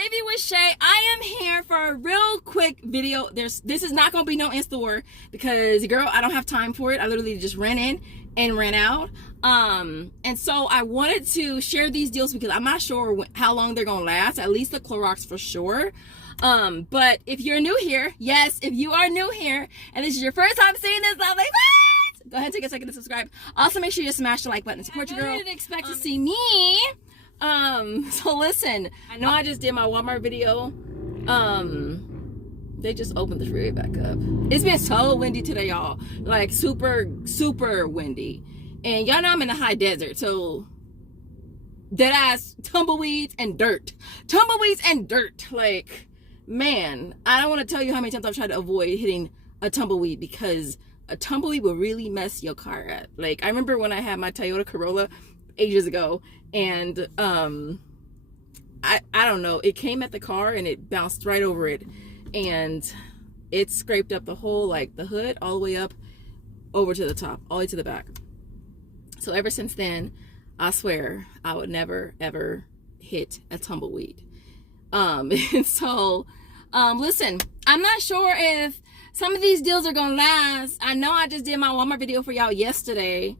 Savvy with Shay. I am here for a real quick video. This is not gonna be no in-store because, girl, I don't have time for it. I literally just ran in and ran out. And so I wanted to share these deals because I'm not sure how long they're gonna last. At least the Clorox for sure. But if you're new here, yes, if you are new here and this is your first time seeing this, lovely, go ahead and take a second to subscribe. Also, make sure you smash the like button to support your girl. I didn't expect to see me. So listen, I know I just did my Walmart video. They just opened the freeway back up. It's been so windy today, y'all. Like super windy. And y'all know I'm in the high desert, so dead ass tumbleweeds and dirt. Tumbleweeds and dirt. Like, man, I don't want to tell you how many times I've tried to avoid hitting a tumbleweed because a tumbleweed will really mess your car up. Like, I remember when I had my Toyota Corolla ages ago, and I don't know, it came at the car and it bounced right over it, and it scraped up the whole, like the hood all the way up over to the top, all the way to the back. So ever since then, I swear I would never ever hit a tumbleweed. And so listen, I'm not sure if some of these deals are gonna last. I know I just did my Walmart video for y'all yesterday.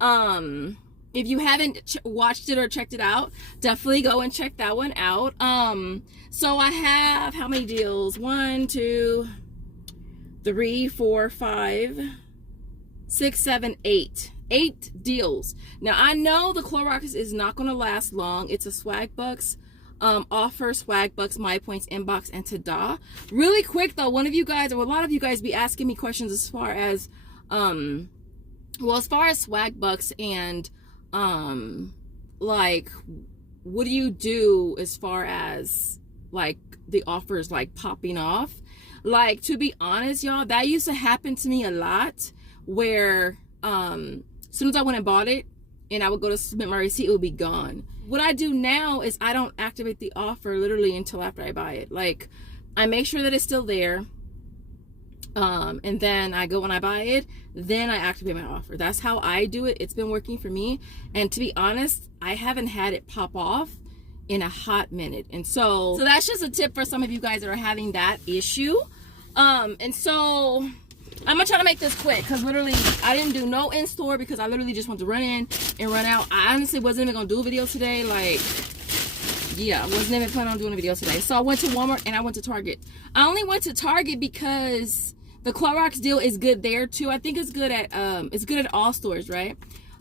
If you haven't watched it or checked it out, definitely go and check that one out. So I have how many deals? 1, 2, 3, 4, 5, 6, 7, 8. 8 deals. Now I know the Clorox is not going to last long. It's a Swagbucks offer. Swagbucks, My Points, Inbox, and Tada. Really quick though, one of you guys, or a lot of you guys, be asking me questions as far as as far as Swagbucks and like, what do you do as far as like the offers like popping off? Like, to be honest, y'all, that used to happen to me a lot, where as soon as I went and bought it and I would go to submit my receipt, it would be gone. What I do now is I don't activate the offer literally until after I buy it. Like, I make sure that it's still there, and then I go when I buy it, then I activate my offer. That's how I do it. It's been working for me, and to be honest, I haven't had it pop off in a hot minute. And so that's just a tip for some of you guys that are having that issue. And so I'm gonna try to make this quick because literally I didn't do no in-store because I literally just want to run in and run out. I honestly wasn't even gonna do a video today. Like, yeah, I wasn't even planning on doing a video today. So I went to Walmart and I went to Target. I only went to Target because the Clorox deal is good there too. I think it's good at all stores, right?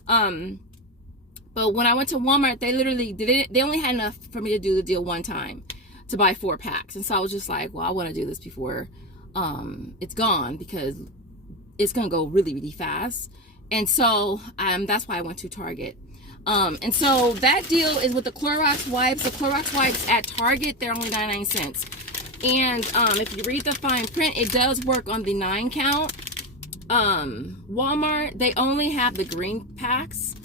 But when I went to Walmart, they only had enough for me to do the deal one time to buy 4 packs. And so I was just like, well, I want to do this before it's gone because it's gonna go really fast. And so that's why I went to Target. And so that deal is with the Clorox wipes. The Clorox wipes at Target, they're only 99 cents. And if you read the fine print, it does work on the 9 count. Walmart, they only have the green packs,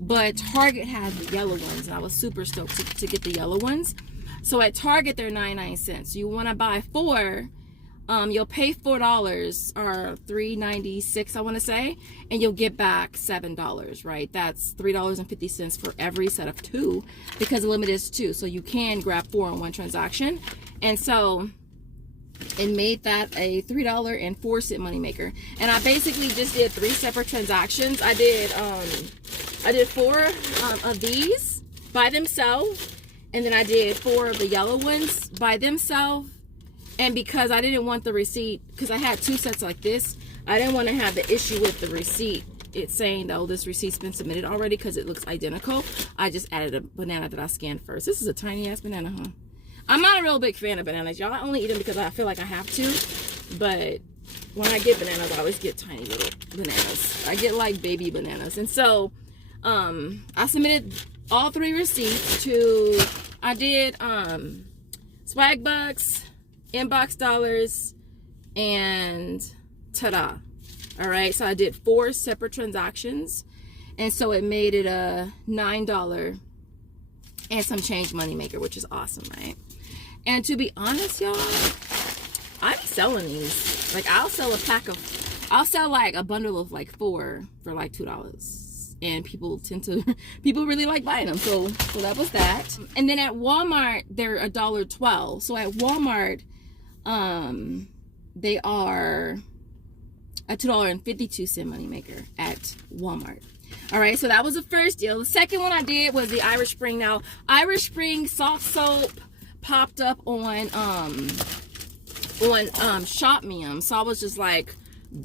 but Target has the yellow ones, and I was super stoked to get the yellow ones. So at Target, they're 99 cents. You want to buy 4, you'll pay $4 or $3.96, I want to say, and you'll get back $7, right? That's $3.50 for every set of 2 because the limit is 2. So you can grab 4 in one transaction. And so it made that a $3.04 moneymaker. And I basically just did 3 separate transactions. I did 4 of these by themselves, and then I did 4 of the yellow ones by themselves. And because I didn't want the receipt, because I had 2 sets like this, I didn't want to have the issue with the receipt. It's saying, oh, this receipt's been submitted already because it looks identical. I just added a banana that I scanned first. This is a tiny ass banana, huh? I'm not a real big fan of bananas, y'all. I only eat them because I feel like I have to. But when I get bananas, I always get tiny little bananas. I get like baby bananas. And so I submitted all 3 receipts to, I did Swagbucks, Inbox Dollars, and Tada. All right, so I did 4 separate transactions, and so it made it a $9 and some change moneymaker, which is awesome, right? And to be honest, y'all, I be selling these. Like, I'll sell like a bundle of like 4 for like $2. and people really like buying them. So that was that. And then at Walmart, they're $1.12. So at Walmart, they are a $2.52 moneymaker at Walmart. All right, so that was the first deal. The second one I did was the Irish Spring. Now, Irish Spring soft soap popped up on Shop Me. So I was just like,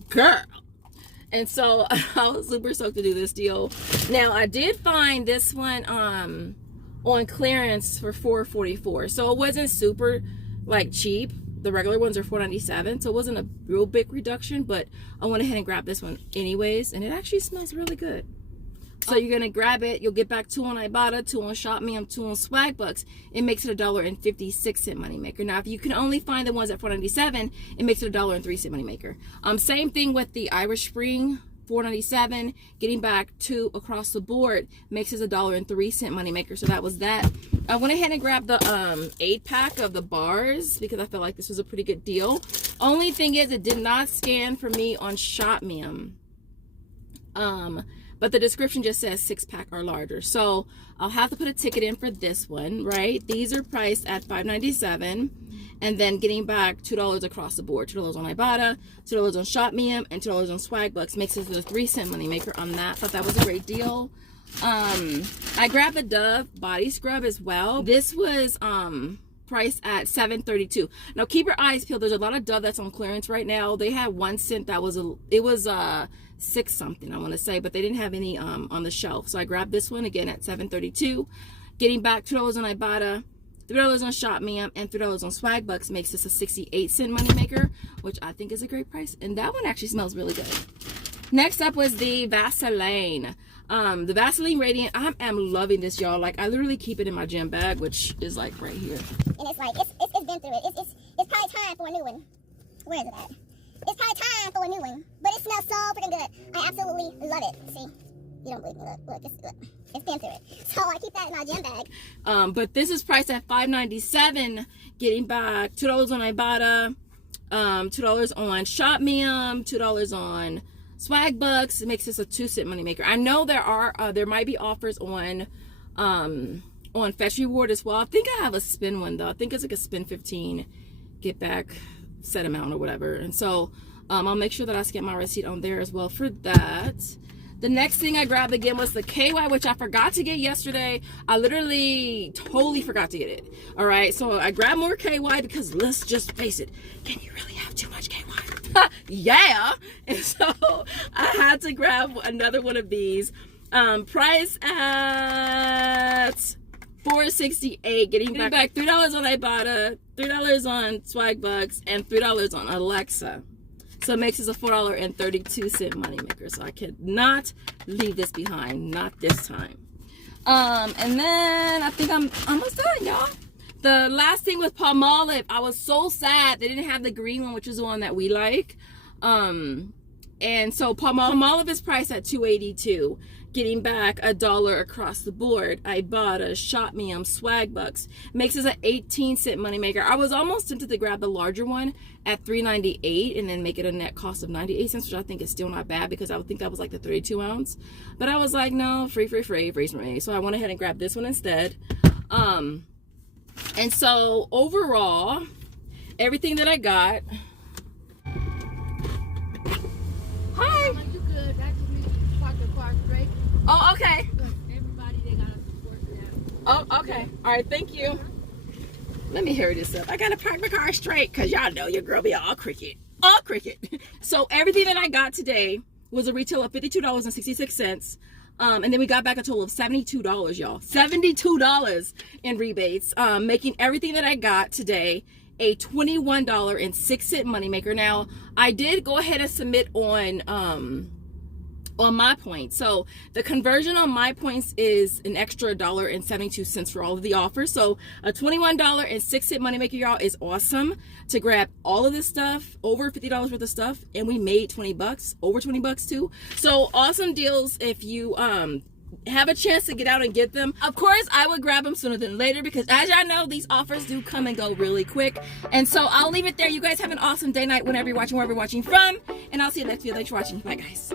girl. And so I was super stoked to do this deal. Now, I did find this one on clearance for $4.44. So it wasn't super like cheap. The regular ones are $4.97, so it wasn't a real big reduction, but I went ahead and grabbed this one anyways, and it actually smells really good. So you're gonna grab it, you'll get back 2 on Ibotta, 2 on Shop Me, 2 on Swagbucks. It makes it $1.56 moneymaker. Now, if you can only find the ones at $4.97, it makes it $1.03 moneymaker. Same thing with the Irish Spring, $4.97. Getting back 2 across the board makes it $1.03 moneymaker. So that was that. I went ahead and grabbed the 8-pack of the bars because I felt like this was a pretty good deal. Only thing is, it did not scan for me on Shop Me. But the description just says 6-pack or larger. So I'll have to put a ticket in for this one, right? These are priced at $5.97. And then getting back $2 across the board. $2 on Ibotta, $2 on Shop Me, and $2 on Swagbucks. Makes it a 3-cent moneymaker on that. Thought that was a great deal. I grabbed the Dove body scrub as well. This was priced at $7.32. Now keep your eyes peeled. There's a lot of Dove that's on clearance right now. They had 1 cent that was it was 6 something, I want to say, but they didn't have any on the shelf. So I grabbed this one again at $7.32. Getting back $2 on Ibotta, $3 on Shop Me, and $3 on Swagbucks makes this a 68-cent moneymaker, which I think is a great price. And that one actually smells really good. Next up was the Vaseline. The Vaseline Radiant. I am loving this, y'all. Like, I literally keep it in my gym bag, which is like right here. And it's like, it's been through it. It's probably time for a new one. Where is it at? It's probably time for a new one. But it smells so freaking good. I absolutely love it. See? You don't believe me. Look, it's been through it. So I keep that in my gym bag. But this is priced at $5.97. Getting back $2 on Ibotta, $2 on Shop Me, $2 on Swagbucks. It makes this a 2-cent moneymaker. I know there might be offers on Fetch Reward as well. I think I have a spin one though. I think it's like a spin 15, get back set amount or whatever. And so I'll make sure that I scan my receipt on there as well for that. The next thing I grabbed again was the KY, which I forgot to get yesterday. I literally totally forgot to get it. All right, so I grabbed more KY because let's just face it, can you really have too much KY? Yeah. And so I had to grab another one of these. Price at $4.68. Getting back $3 on Ibotta, $3 on Swagbucks, and $3 on Alexa. So it makes this a $4.32 moneymaker. So I cannot leave this behind. Not this time. And then I think I'm almost done, y'all. The last thing was Palmolive. I was so sad they didn't have the green one, which is the one that we like. And so Palmolive is priced at $2.82. Getting back $1 across the board. Ibotta, Shop Me, Swagbucks. Makes us an 18-cent moneymaker. I was almost tempted to grab the larger one at $3.98 and then make it a net cost of 98 cents, which I think is still not bad because I would think that was like the 32 ounce. But I was like, no, free for me. So I went ahead and grabbed this one instead. And so overall, everything that I got. Hi. You good? I just need you to park your car straight. Oh, okay. Everybody, they gotta work it out. Oh, okay. All right, thank you. Let me hurry this up. I gotta park my car straight because y'all know your girl be all cricket. All cricket. So everything that I got today was a retail of $52.66. And then we got back a total of $72, y'all. $72 in rebates. Making everything that I got today a $21.06 moneymaker. Now, I did go ahead and submit on my points. So the conversion on my points is an extra $1.72 for all of the offers. So a $21.06 moneymaker, y'all, is awesome to grab all of this stuff, over $50 worth of stuff, and we made 20 bucks, over 20 bucks too. So awesome deals if you have a chance to get out and get them. Of course, I would grab them sooner than later because as y'all know, these offers do come and go really quick. And so I'll leave it there. You guys have an awesome day, night, whenever you're watching, wherever you're watching from, and I'll see you next video. Thanks for watching. Bye, guys.